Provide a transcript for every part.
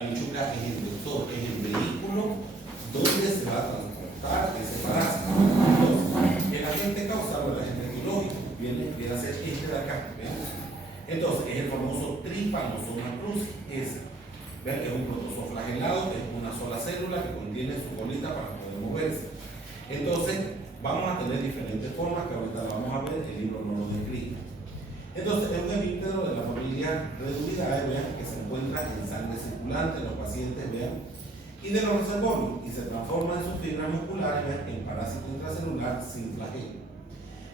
La bichuca es el vector, es el vehículo donde se va a transportar ese parásito. Entonces, el agente causal o el agente etiológico viene a ser este de acá. ¿Ven? Entonces, es el famoso Trypanosoma cruzi. ¿Ven? Es un protozoo flagelado, es una sola célula que contiene su colita para poder moverse. Entonces, vamos a tener diferentes formas que ahorita vamos a ver, el libro no lo describe. Entonces, es un hemíptero de la familia Redulidae, vean, que se encuentra en sangre circulante en los pacientes, vean, y de los reservorios, y se transforma en sus fibras musculares, vean, en parásito intracelular sin flagelo.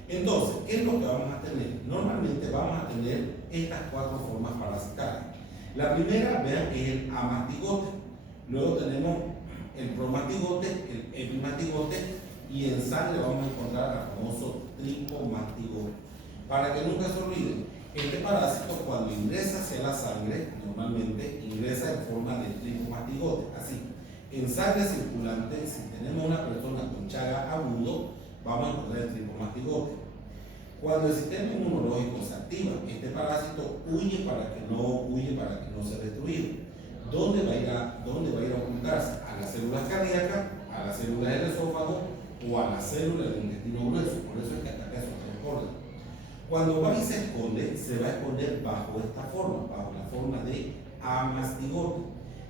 Entonces, ¿qué es lo que vamos a tener? Normalmente vamos a tener estas cuatro formas parasitarias. La primera, vean, es el amastigote. Luego tenemos el promastigote, el epimastigote, y en sangre vamos a encontrar al famoso tricomastigote. Para que nunca se olviden, este parásito cuando ingresa hacia la sangre, normalmente ingresa en forma de tricomastigote, así. En sangre circulante, si tenemos una persona con chaga agudo, vamos a encontrar el tricomastigote. Cuando el sistema inmunológico se activa, este parásito huye para que no sea destruido. ¿Dónde va a ir a ocultarse? A las células cardíacas, a las células del esófago o a las células del intestino grueso. Por eso es que ataca esos tres órganos. Cuando va y se esconde, se va a esconder bajo esta forma, bajo la forma de amastigote.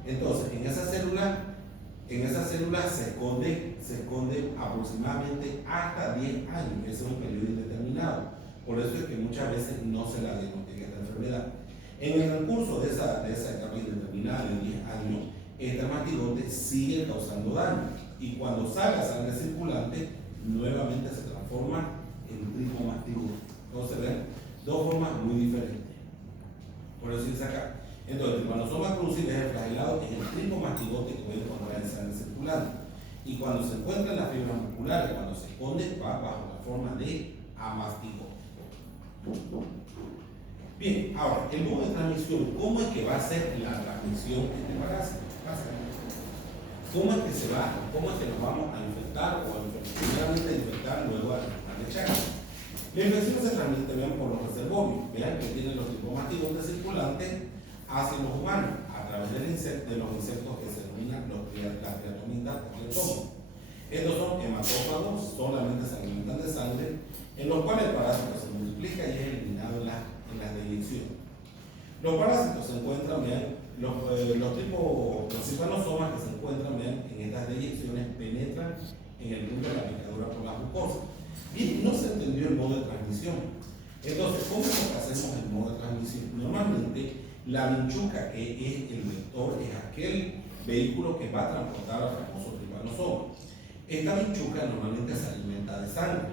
Entonces, en esa célula se esconde aproximadamente hasta 10 años. Ese es un periodo indeterminado. Por eso es que muchas veces no se la diagnostica esta enfermedad. En el transcurso de esa etapa indeterminada de 10 años, este amastigote sigue causando daño. Y cuando sale a sangre circulante, nuevamente se transforma en tricomastigote. Entonces, ven, dos formas muy diferentes. Por eso dice acá. Entonces, el Trypanosoma cruzi es el flagelado, es el tricomastigote que puede encontrar en sangre circulante. Y cuando se encuentra en las fibras musculares, cuando se esconde, va bajo la forma de amastigote. Bien, ahora, el modo de transmisión, ¿cómo es que va a ser la transmisión de este parásito? ¿Cómo es que nos vamos a infectar o primeramente a infectar, luego a echar? La infección se transmite, vean, por los reservorios, vean que tienen los tricomastigotes circulantes hacia los humanos, a través de los insectos que se denominan las triatomitas o triatomos. Estos son hematófagos, solamente se alimentan de sangre, en los cuales el parásito se multiplica y es eliminado en las deyecciones. Los parásitos se encuentran, vean, los trypanosomas que se encuentran, vean, en estas deyecciones penetran en el punto de la picadura por la mucosa. Bien, no se entendió el modo de transmisión. Entonces, ¿cómo es que hacemos el modo de transmisión? Normalmente, la vinchuca, que es el vector, es aquel vehículo que va a transportar al famoso trypanosoma. Esta vinchuca normalmente se alimenta de sangre.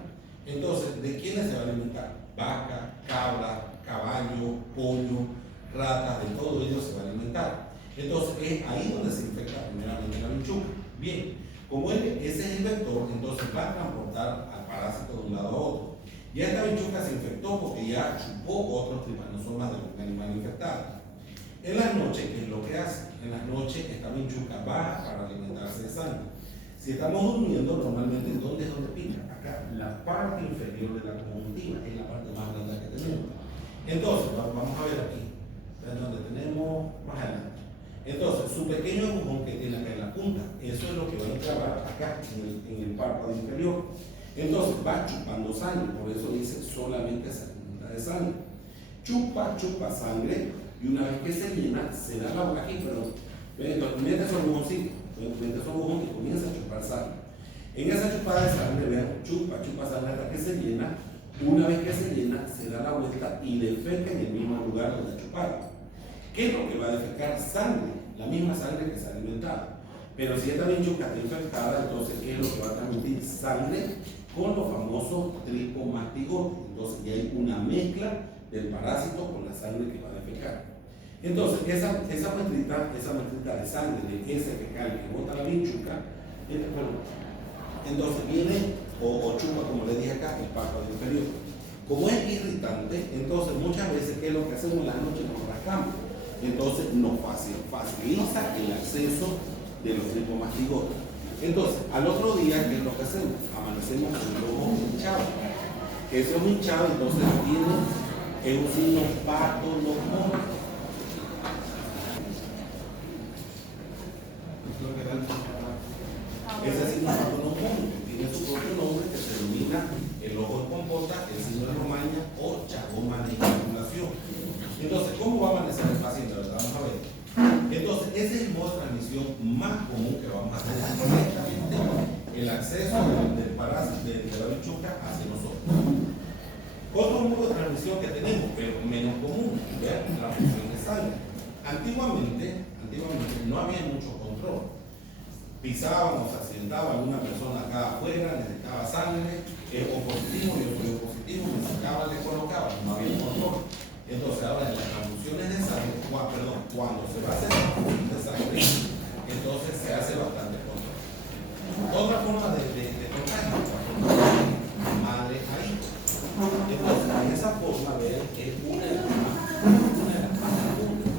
Entonces, ¿de quiénes se va a alimentar? Vaca, cabra, caballo, pollo, ratas, de todo ello se va a alimentar. Entonces, es ahí donde se infecta primeramente la vinchuca. Bien. Como ese es el vector, entonces va a transportar al parásito de un lado a otro. Ya esta bichuca se infectó porque ya chupó otros trypanosomas del animal infectado. En las noches, ¿qué es lo que hace? En las noches esta bichuca baja para alimentarse de sangre. Si estamos durmiendo, normalmente, ¿dónde es donde pica? Acá, la parte inferior de la conjuntiva, es la parte más grande que tenemos. Entonces, vamos a ver aquí, es donde tenemos más adelante. Entonces, su pequeño agujón que tiene acá en la punta, eso es lo que va a enclavar acá en el párpado inferior. Entonces, va chupando sangre, por eso dice solamente se alimenta de sangre. Chupa sangre, y una vez que se llena, se da la boca aquí, pero entonces mete su agujoncito, mete su agujón y comienza a chupar sangre. En esa chupada de sangre, vean, chupa sangre hasta que se llena. Una vez que se llena, se da la vuelta y defeca en el mismo lugar donde chuparon. ¿Qué es lo que va a defecar? Sangre, la misma sangre que se ha alimentado. Pero si esta vinchuca está infectada, entonces ¿qué es lo que va a transmitir? Sangre con los famosos tricomastigotes. Entonces ya hay una mezcla del parásito con la sangre que va a defecar. Entonces esa muestrita de sangre de ese fecal que bota la vinchuca, entonces viene o chupa, como le dije acá, el párpado inferior. Como es irritante, entonces muchas veces, ¿qué es lo que hacemos en la noche? Nos rascamos. Entonces nos facilita el acceso de los tricomastigotes. Entonces, al otro día, ¿qué es lo que hacemos? Amanecemos con los ojos hinchados. Esos hinchados entonces tienen un signo patológico. ese es el modo de transmisión más común que vamos a tener directamente el acceso del parásito de la bichuca hacia nosotros. Otro modo de transmisión que tenemos, pero menos común, ¿vean? La función de sangre. Antiguamente no había mucho control. Pisábamos, accidentaba a alguna persona acá afuera, necesitaba sangre, o positivo, yo soy positivo, me sacaba, le colocaba, no había control. Entonces ahora en las transfusiones de sangre, cuando se va a hacer la transfusión de sangre, entonces se hace bastante control. Otra forma de contagio, madre a hijo. Entonces, en esa forma, vean que es una de las más comunes.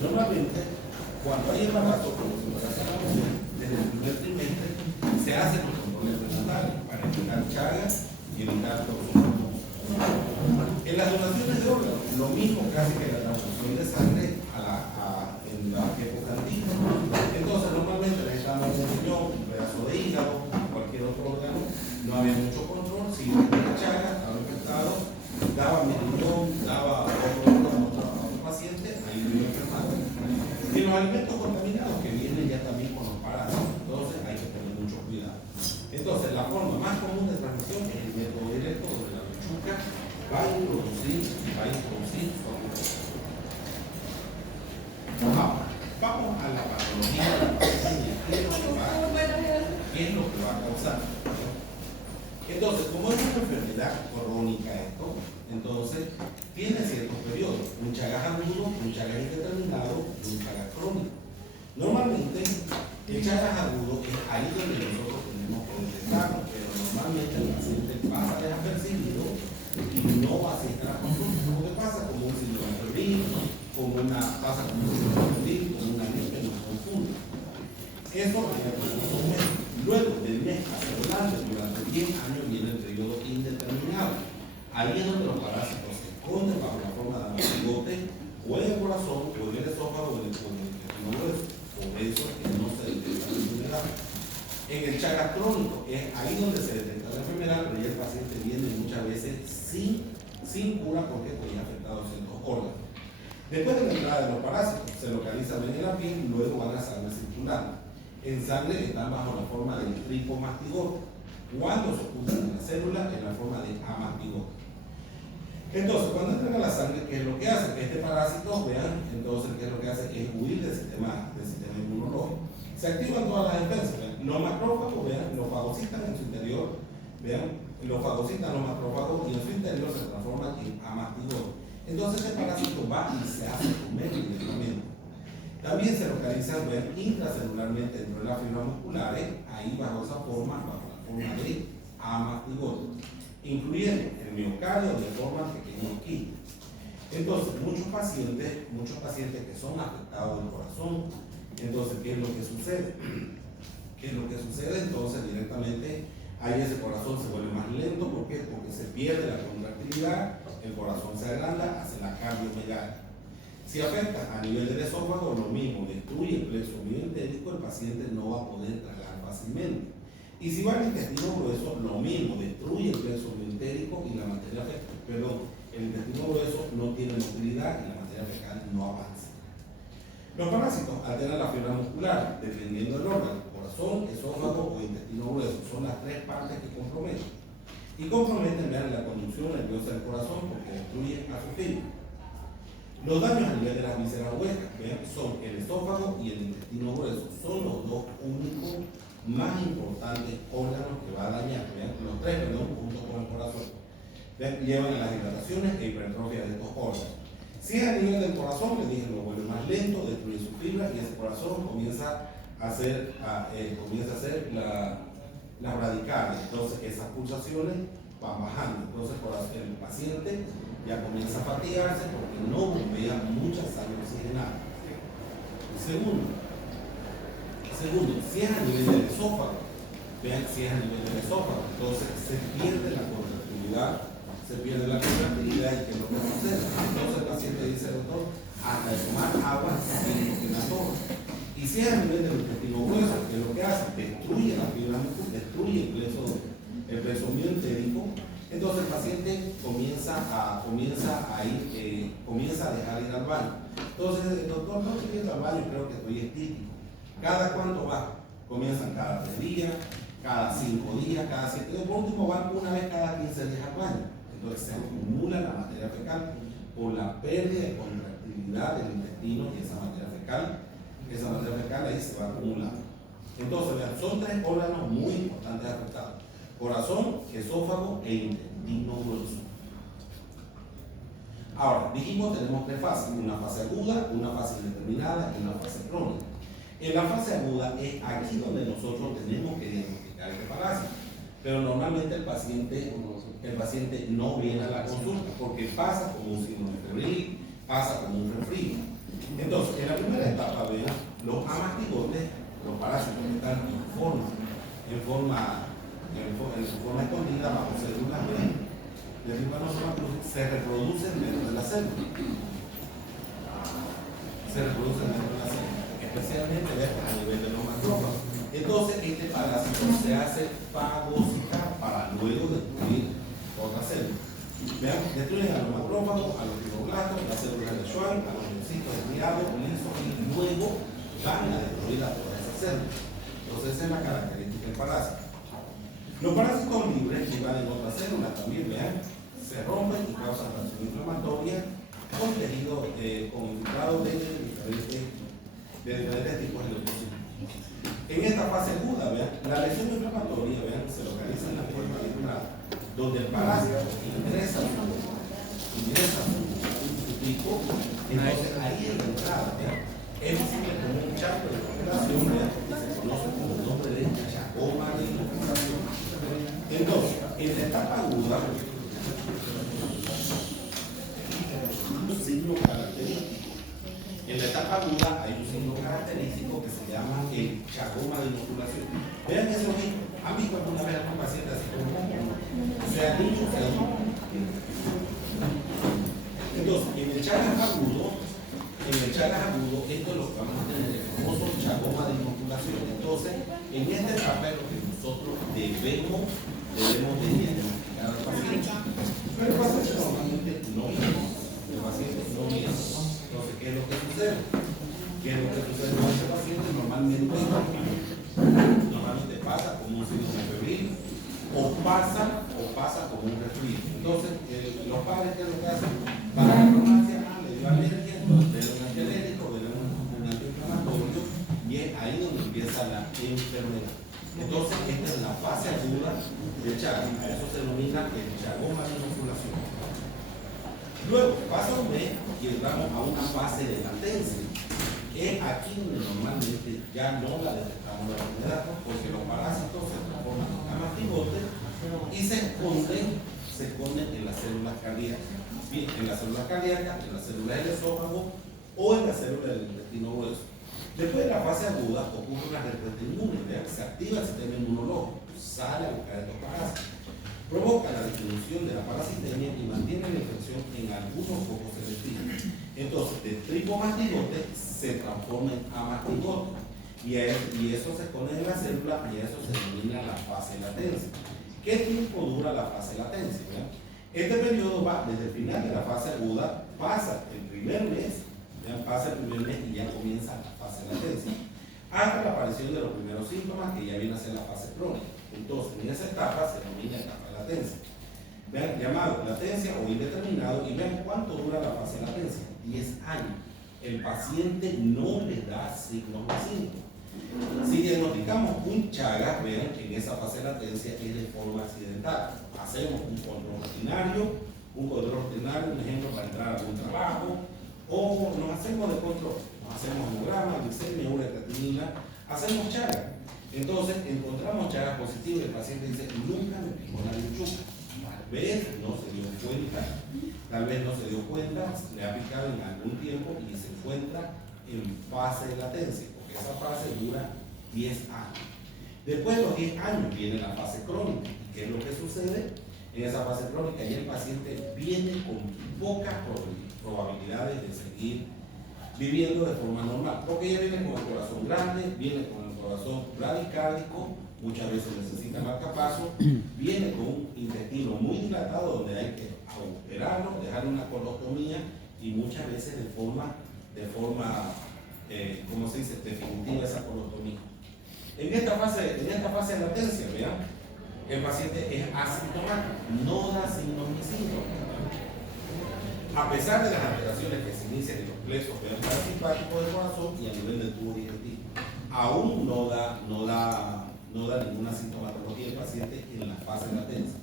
Normalmente, cuando hay embarazo, como se embaraza la mujer, desde el primer trimestre, se hacen los controles prenatales para evitar chagas y evitar toxinas. En las donaciones de órganos, lo mismo casi que la transfusión de sangre en la época antigua. Entonces, normalmente necesitamos un riñón, un pedazo de hígado, cualquier otro órgano, no había mucho control. Si tenía chaga, estaba infectado, daba mi riñón, daba otro órgano a otro paciente, ahí lo iba enfermando. Y los alimentos contaminados que vienen ya también con los parásitos, entonces hay que tener mucho cuidado. Entonces, la forma más común de transmisión es el método directo, donde la bichuca va a introducir su agujero. Vamos a la patología de la pandemia. ¿Qué es lo que va a causar? Entonces, como es una enfermedad crónica esto, entonces tiene ciertos periodos, un Chagas agudo, un Chagas indeterminado y un Chagas crónico. Normalmente, el Chagas agudo es ahí donde nosotros tenemos que detectarlo, pero normalmente el paciente pasa desapercibido y no asiste a la consulta. ¿Qué pasa? Como un síndrome febril, como una gripe, y nos confunde. Eso luego del mes hacia adelante, durante 10 años viene el periodo indeterminado. Ahí es donde los parásitos se esconden bajo la forma de amatigote, o en el corazón, o en el esófago, o en el intestino grueso. Por eso es que no se detecta la enfermedad. En el Chagas crónico es ahí donde se detecta la enfermedad, pero ya el paciente viene muchas veces sin cura porque ya ha afectado ciertos órganos. Después de la entrada de los parásitos, se localizan en la piel y luego van a sangre circulante. En sangre están bajo la forma del tricomastigote. Cuando se ocultan en la célula, en la forma de amastigote. Entonces, cuando entran a la sangre, ¿qué es lo que hace? Este parásito, vean, entonces, ¿qué es lo que hace? Es huir del sistema inmunológico. Se activan todas las defensas. Los macrófagos, vean, los fagocitan en su interior, vean, los fagocitan los macrófagos y en su interior se transforman en amastigote. Entonces, ese parásito va y se hace comer directamente. También se localiza intracelularmente dentro de las fibras musculares, ahí bajo esa forma, bajo la forma de amastigote, incluyendo el miocardio de forma pequeños quistes. Entonces, muchos pacientes que son afectados del corazón, entonces, ¿qué es lo que sucede? ¿Qué es lo que sucede? Entonces, directamente, ahí ese corazón se vuelve más lento, ¿por qué? Porque se pierde la contractilidad, el corazón se agranda, hace la cardiomegalia. Si afecta a nivel del esófago, lo mismo, destruye el plexo entérico, el paciente no va a poder tragar fácilmente. Y si va al intestino grueso, lo mismo, destruye el plexo entérico y la materia fecal, perdón, el intestino grueso no tiene motilidad y la materia fecal no avanza. Los parásitos alteran la fibra muscular, dependiendo del órgano, corazón, esófago o intestino grueso, son las tres partes que comprometen. Y comprometen la conducción nerviosa del corazón porque destruyen a su fibra. Los daños a nivel de las vísceras huecas, son el esófago y el intestino grueso, son los dos únicos más importantes órganos que va a dañar, los tres, junto con el corazón. Llevan a las dilataciones e hipertrofia de estos órganos. Si es a nivel del corazón, le dije, lo vuelve más lento, destruye su fibra y ese corazón comienza a hacer las radicales. Entonces, esas pulsaciones van bajando. Entonces, el paciente ya comienza a fatigarse porque no bombea mucha sangre oxigenada. Segundo, si es a nivel del esófago, entonces se pierde la contractilidad y qué es lo que sucede. Entonces el paciente dice, doctor, hasta de tomar agua sin que la toma. Y si es a nivel del intestino grueso, que lo que hace, destruye la fibra muscular, destruye el plexo entérico. Entonces el paciente comienza a dejar ir al baño. Entonces el doctor no tiene la al baño creo que estoy estítico. ¿Cada cuánto va? Comienzan cada 3 días, cada 5 días, cada 7 días. Por último van una vez cada 15 días al baño. Entonces se acumula la materia fecal por la pérdida de contractilidad del intestino y esa materia fecal ahí se va acumulando. Entonces, vean, son 3 órganos muy importantes afectados: corazón, esófago e intestino grueso. Ahora, dijimos tenemos 3 fases: una fase aguda, una fase indeterminada y una fase crónica. En la fase aguda es aquí donde nosotros tenemos que diagnosticar este parásito, pero normalmente el paciente no viene a la consulta porque pasa como un signo febril, pasa como un resfrío. Entonces, en la primera etapa, vean, los amastigotes, los parásitos que están en forma escondida bajo células de rinfanosoma se reproducen dentro de la célula. Especialmente a nivel de los macrófagos. Entonces, este parásito se hace fagocitar para luego destruir otras células. Vean, destruyen a los macrófagos, a los fibroblastos, las células de Schwann, a los leucocitos desviados, lisos, y luego van a destruir a todas esas células. Entonces, esa es la característica del parásito. Los parásitos libres invaden otras células también, vean, se rompen y causan reacción inflamatoria con tejido con infiltrados de diferentes tipos de leucocitos. En esta fase aguda, vean, la lesión inflamatoria, vean, se localiza en la forma vinculada, donde el parásito ingresa su pico. Entonces ahí en la entrada, vean, es visible como un charco de infiltración, vean, que se conoce como el nombre de chacoma de infiltración. Entonces, en la etapa aguda, un signo característico. En la etapa aguda hay un signo característico que se llama el chacoma de inoculación. Vean eso aquí. ¿Han visto alguna vez a un paciente así como sea niño, sea adulto? Entonces, en el Chagas agudo, esto es lo que vamos a tener, el famoso chacoma de inoculación. Entonces, en esta etapa es lo que nosotros debemos de diagnosticar al paciente. Pero el paciente normalmente no viene. Entonces, ¿qué es lo que sucede? Con este paciente? Normalmente pasa como un signo febril o pasa como un resfrío. Entonces, los padres, ¿qué es lo que hacen? Para la farmacia, le dio alergia, entonces le dan un antialérgico, le dan un antiinflamatorio, y es ahí donde empieza la enfermedad. Entonces, esta es la fase aguda del Chagas. A eso se denomina el chagoma de inoculación. Luego pasa un mes y entramos a una fase de latencia. Es aquí donde normalmente ya no la detectamos la enfermedad, porque los parásitos se transforman en amastigotes y se esconden en las células cardíacas. Bien, en las células cardíacas, en las células del esófago o en las células del intestino grueso. Después de la fase aguda ocurre una respuesta inmune, ¿vean? Se activa el sistema inmunológico, sale a buscar estos parásitos, provoca la disminución de la parasitemia y mantiene la infección en algunos pocos selectivos. Entonces, de tripomastigote se transforma en amastigote y eso se esconde en la célula y eso se denomina la fase de latencia. ¿Qué tiempo dura la fase de latencia? ¿Vean? Este periodo va desde el final de la fase aguda, pasa el primer mes y ya comienza la fase de latencia, hasta la aparición de los primeros síntomas que ya viene a ser la fase crónica. Entonces, en esa etapa se denomina etapa de latencia. Vean, llamado latencia o indeterminado, y vean cuánto dura la fase de latencia: 10 años. El paciente no le da signos de síntomas. Si diagnosticamos un Chagas, vean que en esa fase de latencia es de forma accidental. Hacemos un control rutinario, un ejemplo para entrar a algún trabajo, o nos hacemos de control, nos hacemos hemograma, glicemia, urea, hacemos Chagas. Entonces encontramos Chagas positivas y el paciente dice: nunca me picó la lechuga. Tal vez no se dio cuenta, le ha picado en algún tiempo y se encuentra en fase de latencia, porque esa fase dura 10 años. Después de los 10 años viene la fase crónica. ¿Qué es lo que sucede? En esa fase crónica ya el paciente viene con pocas probabilidades de seguir viviendo de forma normal, porque ya viene con el corazón grande, viene con el corazón bradicárdico, muchas veces necesita marcapaso, viene con un intestino muy dilatado donde hay que operarlo, dejarle una colostomía y muchas veces de forma ¿cómo se dice?, definitiva esa colotomía. En esta fase de latencia, vean, el paciente es asintomático, no da signos ni síntomas. A pesar de las alteraciones que se inician en los plexos parasimpáticos del corazón y a nivel del tubo digestivo, aún no da ninguna sintomatología del paciente en la fase de latencia.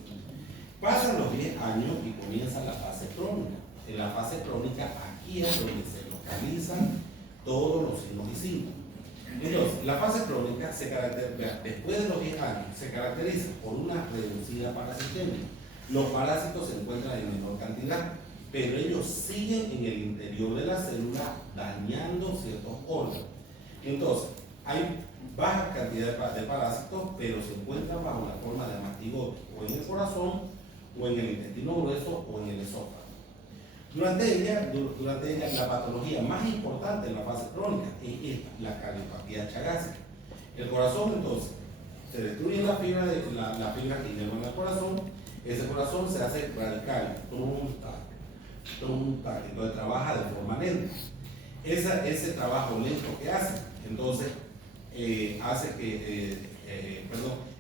Pasan los 10 años y comienza la fase crónica. En la fase crónica, aquí es donde se localizan todos los signos y síntomas. Entonces, la fase crónica se caracteriza, después de los 10 años, se caracteriza por una reducida parasitemia. Los parásitos se encuentran en menor cantidad, pero ellos siguen en el interior de la célula dañando ciertos órganos. Entonces, hay baja cantidad de parásitos, pero se encuentran bajo la forma de mastigote, o en el corazón, o en el intestino grueso, o en el esófago. Durante ella, la patología más importante en la fase crónica es esta, la cardiopatía chagásica. El corazón, entonces, se destruye la fibra que inerva el corazón, ese corazón se hace radical, entonces trabaja de forma lenta. Ese trabajo lento que hace, entonces, hace que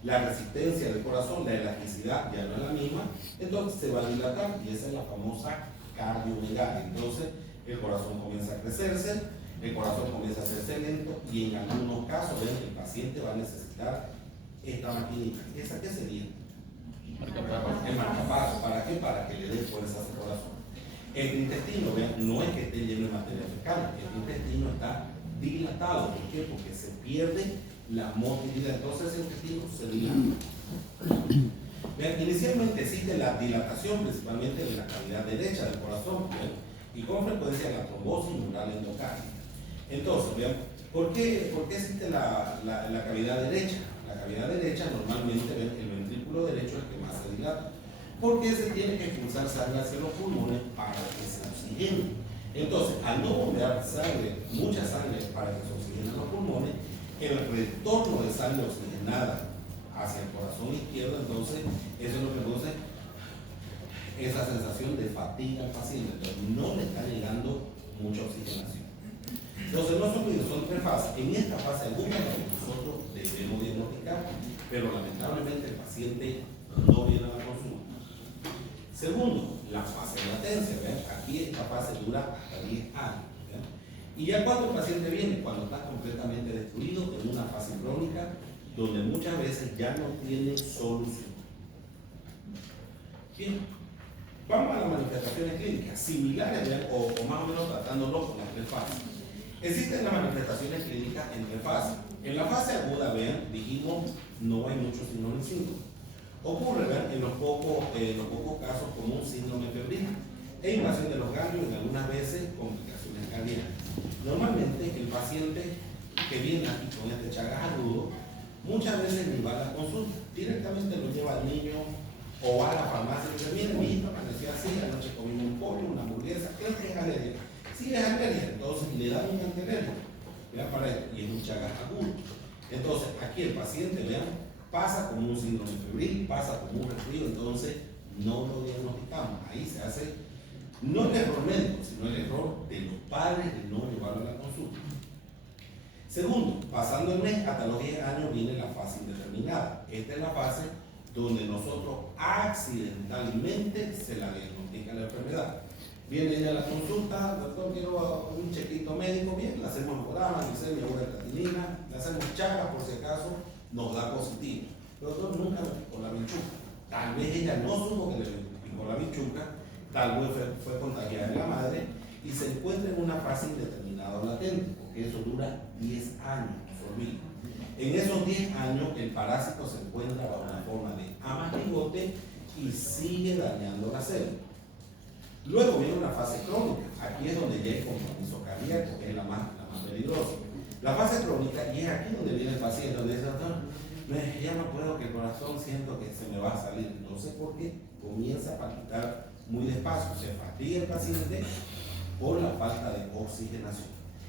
la resistencia del corazón, la elasticidad ya no es la misma, entonces se va a dilatar y esa es la famosa cardiomegalia. Entonces el corazón comienza a crecerse, el corazón comienza a hacerse lento y en algunos casos el paciente va a necesitar esta maquinita. ¿Esa qué sería? El marcapasos. ¿Para qué? Para que le dé fuerza a su corazón. El intestino, vean, no es que esté lleno de materia fecal, el intestino está dilatado. ¿Por qué? Porque se pierde la motilidad, entonces el intestino se dilata. Vean, inicialmente existe la dilatación principalmente de la cavidad derecha del corazón, ¿ven? Y con frecuencia la trombosis neural endocárdica. Entonces, vean, ¿por qué existe la cavidad derecha? La cavidad derecha normalmente, ven, el ventrículo derecho es el que más se dilata, porque se tiene que expulsar sangre hacia los pulmones para que se oxigene. Entonces, al no bombear sangre, mucha sangre para que se oxigenen los pulmones, el retorno de sangre oxigenada hacia el corazón izquierdo, entonces eso es lo que produce esa sensación de fatiga al paciente, entonces no le está llegando mucha oxigenación. Entonces no son olviden, son 3 fases. En esta fase aguda nosotros debemos diagnosticar, pero lamentablemente el paciente no viene a la consulta. Segundo, la fase de latencia, ¿ven? Aquí esta fase dura hasta 10 años. ¿Ven? Y ya cuando el paciente viene, cuando está completamente destruido, en una fase crónica, donde muchas veces ya no tiene solución. Bien, vamos a las manifestaciones clínicas, similares o más o menos tratándolo con las 3 fases. Existen las manifestaciones clínicas en 3 fases. En la fase aguda, vean, dijimos, no hay muchos signos ni síntomas. Ocurre, vean, en los pocos casos como un síndrome febril e invasión de los ganglios y algunas veces complicaciones cardíacas. Normalmente el paciente que viene aquí con este Chagas agudo muchas veces ni va a la consulta, directamente lo lleva al niño o va a la farmacia y dice, mire, mi hijo amaneció así, anoche comimos un pollo, una hamburguesa, ¿qué es alergia? Sí, es alergia, entonces le dan un antialérgico, vean para él, y es un Chagas agudo. Entonces aquí el paciente, vean, pasa como un síndrome febril, pasa como un resfrío, entonces no lo diagnosticamos. Ahí se hace no el error médico, sino el error de los padres de no llevarlo a la consulta. Segundo, pasando el mes, hasta los 10 años viene la fase indeterminada. Esta es la fase donde nosotros accidentalmente se la diagnostica la enfermedad. Viene ella a la consulta, doctor, quiero un chequito médico, bien, le hacemos hemograma, glicemia, uratratinina, le hacemos Chagas por si acaso nos da positivo. Pero doctor nunca le picó la bichuca. Tal vez ella no supo que le picó la bichuca, tal vez fue contagiada en la madre y se encuentra en una fase indeterminada o latente, porque eso dura 10 años, olviden. En esos 10 años el parásito se encuentra bajo una forma de amastigote y sigue dañando la célula. Luego viene una fase crónica, aquí es donde ya hay compromiso cardíaco, que es la más peligrosa. La fase crónica, y es aquí donde viene el paciente, donde dice, doctor, ya no puedo, que el corazón siento que se me va a salir. Entonces, ¿por qué? Comienza a palpitar muy despacio, se fatiga el paciente por la falta de oxigenación.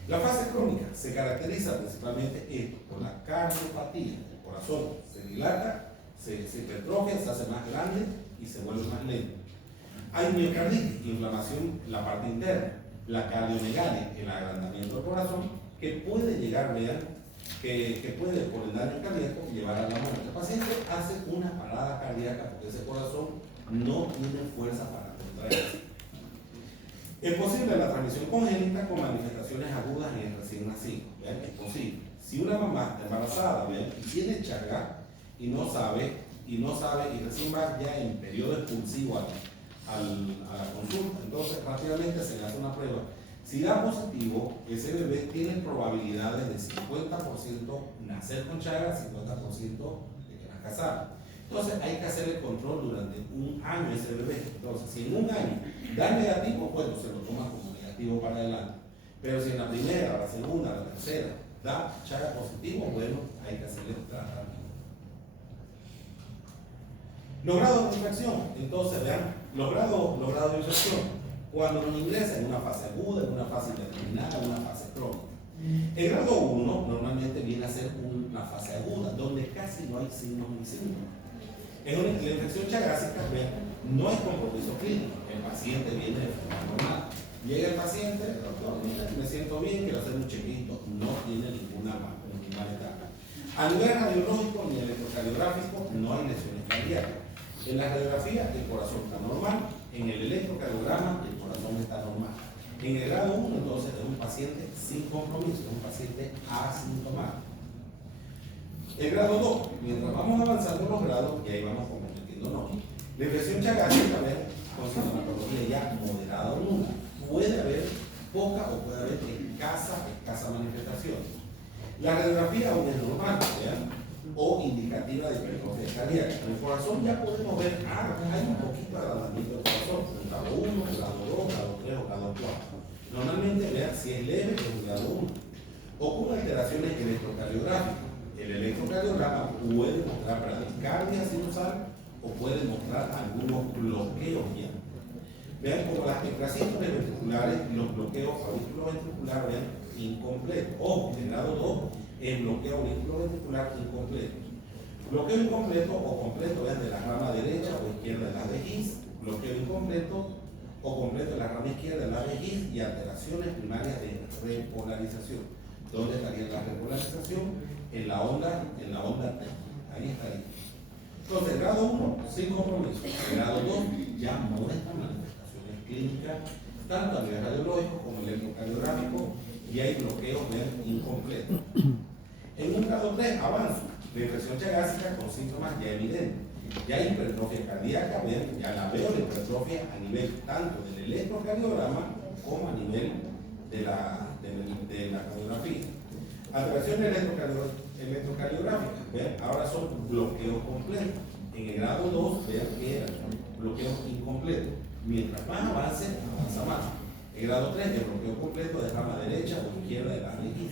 La fase crónica se caracteriza principalmente por la cardiopatía. El corazón se dilata, se hipertrofia, se hace más grande y se vuelve más lento. Hay miocarditis, inflamación en la parte interna, la cardiomegalia, el agrandamiento del corazón, que puede llegar, vean, que puede por el daño cardíaco llevar a la muerte. El paciente hace una parada cardíaca porque ese corazón no tiene fuerza para contraerse. Es posible la transmisión congénita con manifestaciones agudas en el recién nacido. ¿Vean? Es posible. Si una mamá embarazada, ¿vean?, y tiene Chagas y no sabe, y recién va ya en periodo expulsivo a la consulta, entonces rápidamente se le hace una prueba. Si da positivo, ese bebé tiene probabilidades de 50% nacer con Chagas, 50% de que nazca sano. Entonces hay que hacer el control durante un año a ese bebé. Entonces, si en un año da negativo, bueno, se lo toma como negativo para adelante. Pero si en la primera, la segunda, la tercera da Chagas positivo, bueno, hay que hacerle tratamiento. Los grados de infección, entonces vean, los grados de infección, cuando nos ingresa en una fase aguda, en una fase terminal, en una fase crónica. El grado 1 normalmente viene a ser una fase aguda, donde casi no hay signos ni síntomas. En la infección chagásica, vean, no hay compromiso clínico, el paciente viene de forma normal. Llega el paciente, el doctor, mira, me siento bien, quiero hacer un chequito, no tiene ninguna etapa. A nivel radiológico ni electrocardiográfico no hay lesiones cardíacas. En la radiografía el corazón está normal, en el electrocardiograma el corazón está normal. En el grado 1 entonces es un paciente sin compromiso, es un paciente asintomático. El grado 2, mientras vamos avanzando en los grados, y ahí vamos comprometiéndonos. La infección chagásica, con sintomatología ya moderada o nula, puede haber poca o puede haber escasa manifestación. La radiografía aún es normal, ¿vean?, o indicativa de hipertrofia cardíaca. En el corazón ya podemos ver, hay un poquito de agrandamiento del corazón, grado 1, grado 2, grado 3 o grado 4. Normalmente, vean, si es leve, es un grado 1. O con alteraciones electrocardiográficas. El electrocardiograma puede mostrar bradicardia sinusal o puede mostrar algunos bloqueos ya. Vean, como las extrasístoles ventriculares, los bloqueos auriculoventriculares, vean, incompletos. O en grado 2, el bloqueo auriculoventricular incompleto. Bloqueo incompleto o completo, vean, de la rama derecha o izquierda de la vejiz. Bloqueo incompleto o completo de la rama izquierda de la vejiz y alteraciones primarias de repolarización. ¿Dónde estaría la repolarización? En la onda T. Ahí estaría. Entonces, el grado 1, sin compromiso. El grado 2 ya muestra manifestaciones clínicas, tanto a nivel radiológico como electrocardiográfico, y hay bloqueos incompletos. En un grado 3, avanzo. La infección chagásica con síntomas ya evidentes. Ya hay hipertrofia cardíaca, vean, ya la veo la hipertrofia a nivel tanto del electrocardiograma como a nivel de la cardiografía. Alteraciones electrocardiográficas, vean, ahora son bloqueos completos. En el grado 2, vean que eran bloqueos incompletos. Mientras más avance, avanza más. El grado 3, el bloqueo completo de rama derecha o izquierda de la vejiz.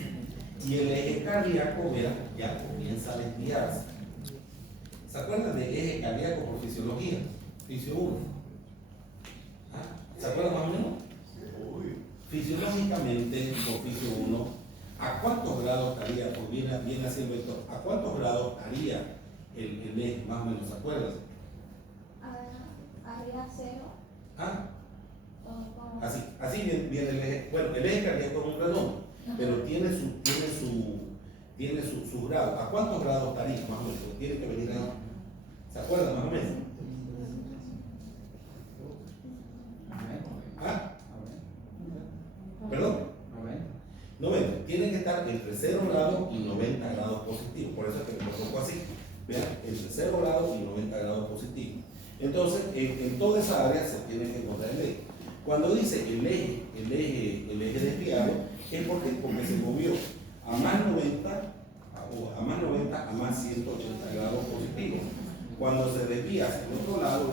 Y el eje cardíaco, vean, ya comienza a desviarse. ¿Se acuerdan del eje cardíaco por fisiología? Fisio 1. ¿Se acuerdan más o menos? Fisiológicamente, por fisio 1, ¿a cuántos grados estaría? Pues viene haciendo esto. ¿A cuántos grados estaría el eje? Más o menos, ¿se acuerdan? Arriba 0. Así viene el eje. Bueno, el eje cardíaco es un redondo, pero tiene su grado. ¿A cuántos grados estaría? Más o menos. Tiene que venir a. ¿Se acuerdan más o menos? ¿Perdón? 90. Tiene que estar entre 0 grados y 90 grados positivos. Por eso es que me lo pongo así. Vean, entre 0 grados y 90 grados positivos. Entonces, en toda esa área se tiene que encontrar el eje. Cuando dice el eje desviado, es porque se movió a más 90, a más 180 grados positivos. Cuando se desvía hacia el otro lado,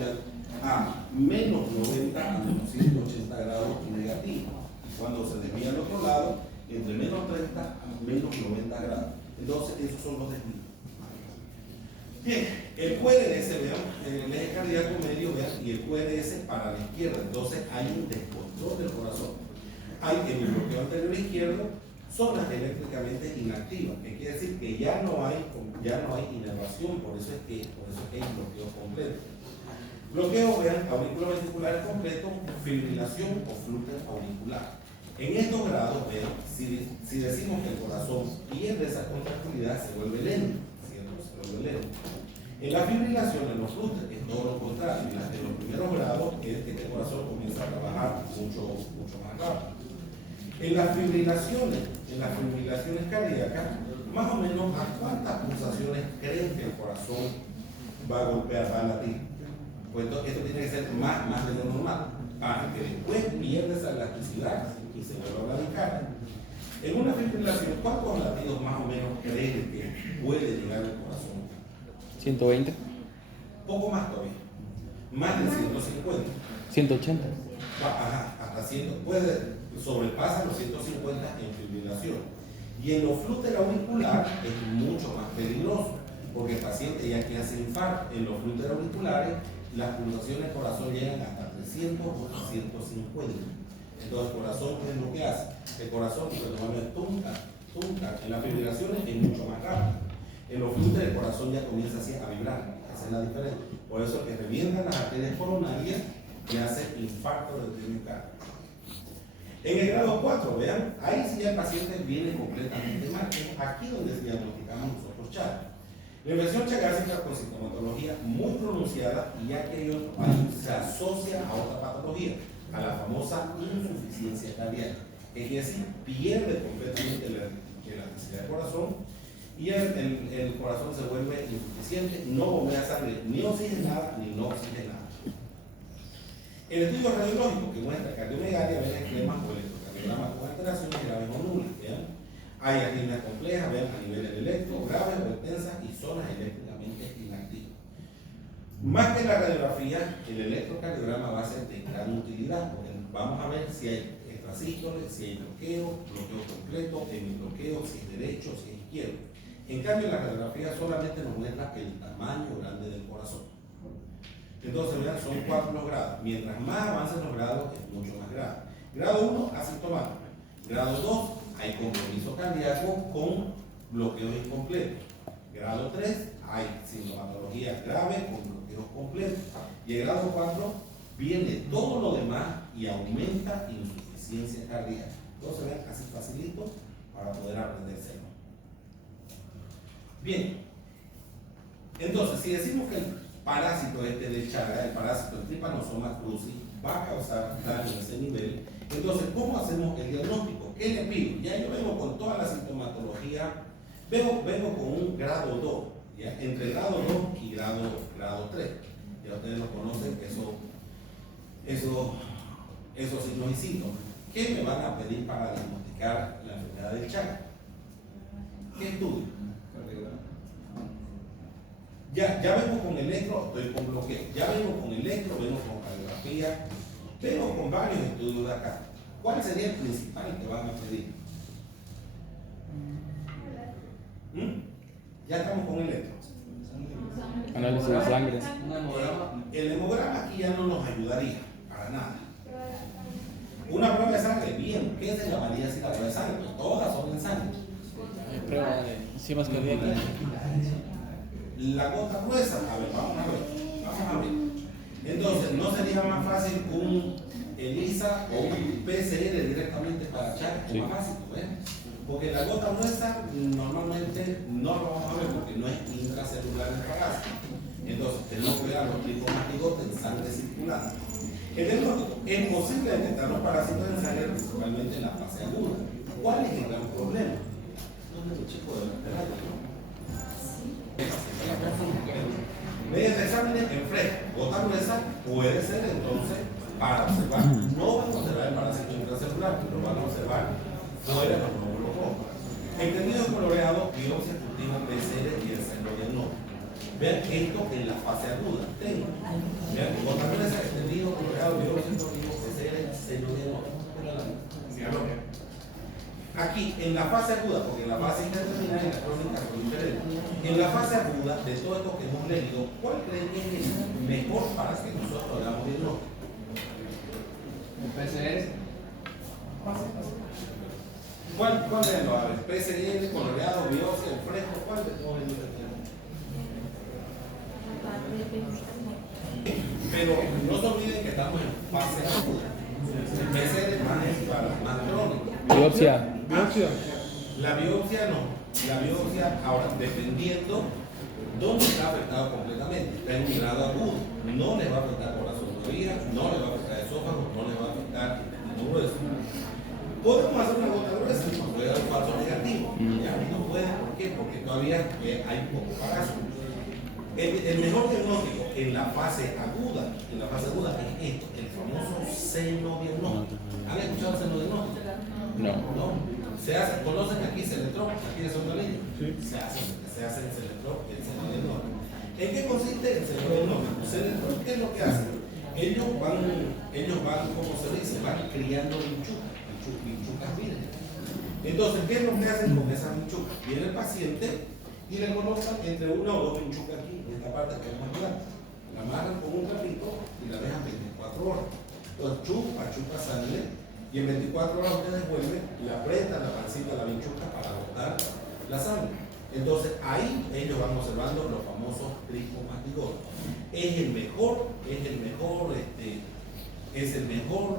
a menos 90 a menos 180 grados negativos. Cuando se desvía al otro lado, entre menos 30 a menos 90 grados. Entonces, esos son los desvíos. Bien, el QRS, vean, el eje cardíaco medio, vean, y el QRS para la izquierda. Entonces, hay un descontrol del corazón. Hay en el bloqueo anterior izquierdo zonas eléctricamente inactivas, que quiere decir que ya no hay inervación, por eso es que hay bloqueo completo. Bloqueo, vean, auriculoventricular completo, fibrilación o flujo auricular. En estos grados, si decimos que el corazón pierde esa contractilidad, se vuelve lento, ¿cierto? Se vuelve lento. En la fibrilación, en los flúteres, es todo lo contrario. En los primeros grados es que este corazón comienza a trabajar mucho más rápido. En las fibrilaciones cardíacas, más o menos a cuántas pulsaciones creen que el corazón va a golpear, va a latir. Pues esto tiene que ser más de lo normal, para que después pierda esa elasticidad y se vuelva a radicar. En una fibrilación, ¿cuántos latidos más o menos creen que puede llegar el corazón? 120. Poco más todavía. Más de 150. 180. Ajá, hasta 100. Sobrepasa los 150 en fibrilación. Y en los flúteres auriculares es mucho más peligroso, porque el paciente ya que hace infarto. En los flúteres auriculares, las pulsaciones del corazón llegan hasta 300 o 350. Entonces, el corazón, ¿qué es lo que hace? El corazón, cuando mueve tunca. En las fibrilaciones es mucho más rápido. En los flúteres el corazón ya comienza así a vibrar. Esa es la diferencia. Por eso que revientan las arterias coronarias y hace infarto del miocardio. En el grado 4, vean, ahí sí el paciente viene completamente mal. Aquí donde diagnosticamos nosotros Chagas. La infección chagásica con sintomatología muy pronunciada, y ya que ellos se asocia a otra patología, a la famosa insuficiencia cardíaca. Es decir, pierde completamente la elasticidad del corazón y el corazón se vuelve insuficiente, no bombea sangre ni oxigenada ni no oxigenada. El estudio radiológico que muestra cardiomegalia, ven esquemas o electrocardiogramas con alteraciones graves o nulas. ¿Vean? Hay arritmias complejas, vean, a nivel del electro, graves o extensas y zonas eléctricamente inactivas. Más que la radiografía, el electrocardiograma va a ser de gran utilidad, porque vamos a ver si hay extrasístoles, si hay bloqueo completo, hemibloqueo, si es derecho, si es izquierdo. En cambio, la radiografía solamente nos muestra el tamaño grande del corazón. Entonces, vean, son 4 los grados. Mientras más avancen los grados, es mucho más grave. Grado 1, asintomático. Grado 2, hay compromiso cardíaco con bloqueos incompletos. Grado 3, hay sintomatología grave con bloqueos completos. Y el grado 4, viene todo lo demás y aumenta insuficiencia cardíaca. Entonces, vean, así facilito para poder aprendérselo. Bien, entonces, si decimos que el parásito de Chagas, el parásito del Trypanosoma cruzi, va a causar daño a ese nivel, entonces, ¿cómo hacemos el diagnóstico? ¿Qué le pido? Ya yo vengo con toda la sintomatología, vengo con un grado 2, ¿ya? Entre grado 2 y grado 3. Ya ustedes lo conocen, esos signos y síntomas. ¿Qué me van a pedir para diagnosticar la enfermedad del Chagas? ¿Qué estudio? Ya vengo con electro, estoy con bloqueo. Ya vengo con electro, vengo con radiografía, vengo con varios estudios de acá. ¿Cuál sería el principal que van a pedir? Ya estamos con electro. Análisis de sangre. El hemograma aquí ya no nos ayudaría para nada. Una prueba de sangre, bien, ¿qué se llamaría así la prueba de sangre? Pues todas son en sangre. Prueba de enzimas cardíacas. La gota gruesa, a ver, vamos a ver. Entonces, ¿no sería más fácil un ELISA o un PCR directamente para Chagas? Sí. Más fácil, ¿ves? Porque la gota gruesa normalmente no lo vamos a ver porque no es intracelular el parásito. Entonces, tenemos que ver a los glicomastigotes en sangre circulante. El diagnóstico es posible detectar los parásitos en sangre, principalmente en la fase aguda. ¿Cuál es el gran problema? ¿Dónde es el chico de la ¿no? Mediante exámenes en fresco, gota gruesa puede ser entonces para observar. No van a observar el parásito intracelular, pero van a observar fuera de los glóbulos rojos. Entendido coloreado, biopsia cultiva PCR y el diagnóstico. Vean esto en la fase aguda. Tengo. Vean, gota gruesa, extendido coloreado, biopsia cultiva PCR, diagnóstico. Aquí, en la fase aguda, porque en la fase indeterminada y en la crónica son diferentes. En la fase aguda, de todo esto que hemos leído, ¿cuál creen que es mejor para que nosotros hagamos diagnóstico? ¿El PCR? ¿Cuál de los? A ver, PCR, coloreado, biopsia, el fresco, ¿cuál de todos ellos tenemos? Pero no se olviden que estamos en fase aguda. El PCR es más crónico. Biopsia. La biopsia no. La biopsia, ahora, dependiendo dónde está afectado completamente. Está en un grado agudo. No le va a afectar corazón todavía, no le va a afectar esófago, no le va a afectar intestino grueso. Podemos hacer una gota gruesa, puede dar un falso negativo. Ya no puede, ¿por qué? Porque todavía hay poco parásito. El mejor diagnóstico en la fase aguda, es esto, el famoso seno diagnóstico. ¿Han escuchado el seno diagnóstico? No. No. Se hace, ¿conocen aquí Celetrop? Aquí de Sontalillo. Sí. Se hace el Celetrop y el seno diagnóstico. ¿En qué consiste el seno diagnóstico? Celetrop, ¿qué es lo que hacen? Ellos van, como se dice, van criando bichucas vírgenes. Entonces, ¿qué es lo que hacen con esas bichucas? Viene el paciente y le colocan entre una o dos bichucas aquí, en esta parte que es más grande. La amarran con un trapito y la dejan 24 horas. Entonces, chupa sangre. Y en 24 horas ustedes vuelven y le apretan la pancita a la bichuca para botar la sangre. Entonces ahí ellos van observando los famosos tricomastigones. Es el mejor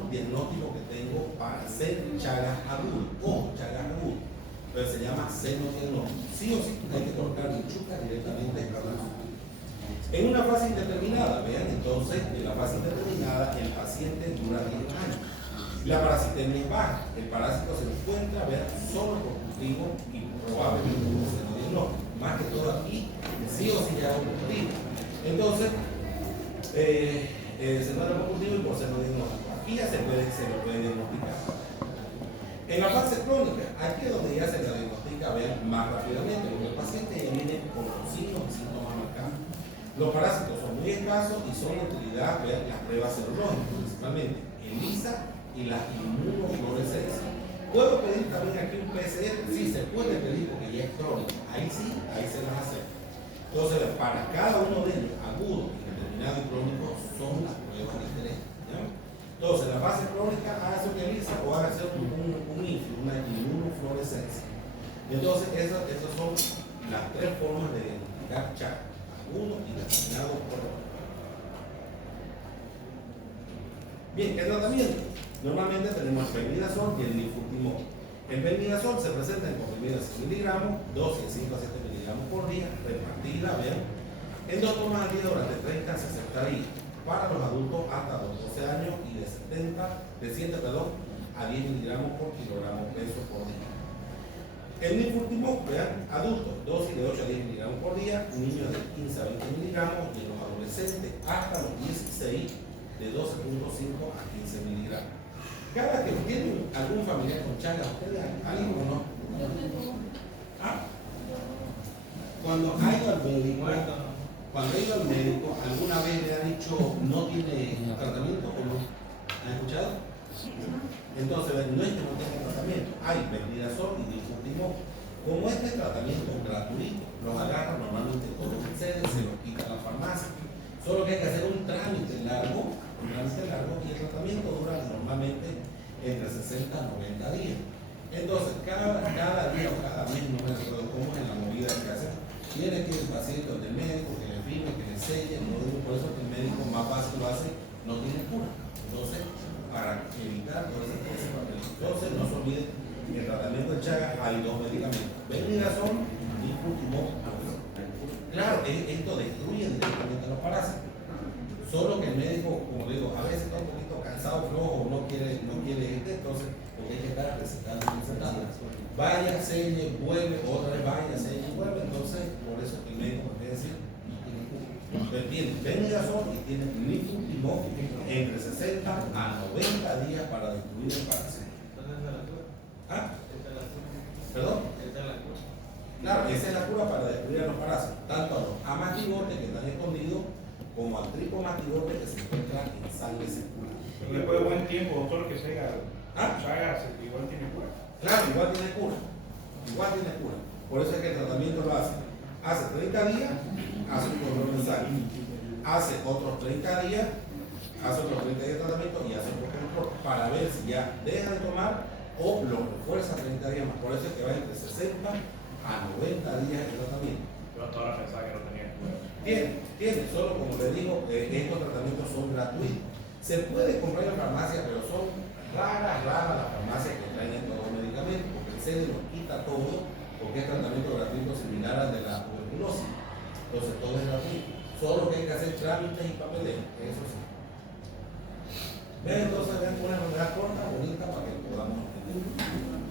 diagnóstico que tengo para hacer Chagas agudas. Ojo, Chagas agudas. Pero se llama seno diagnóstico. Sí o sí hay que colocar bichuca directamente en la mano. En una fase indeterminada, vean, entonces en la fase indeterminada el paciente dura 10 años. La parasitemia es baja, el parásito se encuentra solo por cultivo y probablemente un seno diagnóstico. Más que todo aquí, sí o sí ya es un cultivo. Entonces, se encuentra por cultivo y por seno diagnóstico. Aquí ya se lo puede diagnosticar. En la fase crónica, aquí es donde ya se la diagnostica más rápidamente, porque el paciente ya viene con los signos y síntomas marcados. Los parásitos son muy escasos y son de utilidad las pruebas serológicas, principalmente ELISA y la inmunofluorescencia. ¿Puedo pedir también aquí un PCR? Sí, se puede pedir porque ya es crónico. Ahí sí, ahí se las hace. Entonces, para cada uno de ellos, agudo, indeterminado y crónico, son las pruebas diferentes. ¿Ya? Entonces, la fase crónica, hágase un ELISA o hágase una inmunofluorescencia. Entonces, esas son las tres formas de identificar Chagas: agudo, indeterminado y crónico. Bien, ¿qué tratamiento? Normalmente tenemos el Benvidazol y el Nifurtimox. El Benvidazol se presenta en comprimidos de 100 miligramos, dosis de 5 a 7 miligramos por día, repartida, vean, en 2 tomas al día durante 30 a 60 días. Para los adultos hasta los 12 años y de 7 a 10 miligramos por kilogramo peso por día. El Nifurtimox, vean, adultos, dosis de 8 a 10 miligramos por día, niños de 15 a 20 miligramos y los adolescentes hasta los 16 de 12.5 a 15 miligramos. Cada que tienen algún familiar con Chagas, ¿ustedes alguien o no? ¿Ah? Cuando ha ido al médico, ¿alguna vez le ha dicho no tiene tratamiento o no? ¿Han escuchado? Entonces, no es que no tenga tratamiento, hay Benvidazol y Nifurtimox. Como este tratamiento es gratuito, los agarran normalmente todos ustedes, se los quita a la farmacia. Solo que hay que hacer un trámite largo y el tratamiento dura normalmente entre 60 a 90 días. Entonces, cada día o cada mes, no me acuerdo cómo es la movida que hacen, tiene que ir el paciente donde el médico, que le firme, que le selle, por eso que el médico más fácil lo hace, no tiene cura. Entonces, para evitar todo ese papel. Entonces, no se olviden que el tratamiento de Chagas hay 2 medicamentos: Benvidazol y Nifurtimox. Claro, esto destruye directamente los parásitos. Solo que el médico, como digo, a veces está un poquito cansado, flojo, no quiere entonces, porque hay que estar recetando. Vaya, selle, vuelve, otra vez vaya, selle, vuelve. Entonces, por eso el médico puede decir, no tiene cura. Entonces, tiene Benvidazol y tiene Nifurtimox entre 60 a 90 días para destruir el parásito. ¿Ah? ¿Perdón? Claro, esa es la cura para destruir a los parásitos, tanto a los amastigotes que están escondidos como al tricomastigote que se encuentra en sangre circular. Después de buen tiempo, doctor, que se haga Chagas, igual tiene cura. Claro, igual tiene cura. Por eso es que el tratamiento lo hace 30 días, hace un control de sangre. Hace otros 30 días, de tratamiento y hace otro control para ver si ya deja de tomar o lo refuerza 30 días más. Por eso es que va entre 60 a 90 días de tratamiento. Yo hasta ahora pensaba que no tenía cura. Tiene, solo como le digo, estos tratamientos son gratuitos. Se puede comprar en farmacia, pero son raras las farmacias que traigan todos los medicamentos, porque el CEDE los quita todo, porque es tratamiento gratuito similar al de la tuberculosis. Entonces todo es gratuito. Solo que hay que hacer trámites y papeleo, eso sí. Vean, entonces es una manera corta, bonita, para que podamos entender.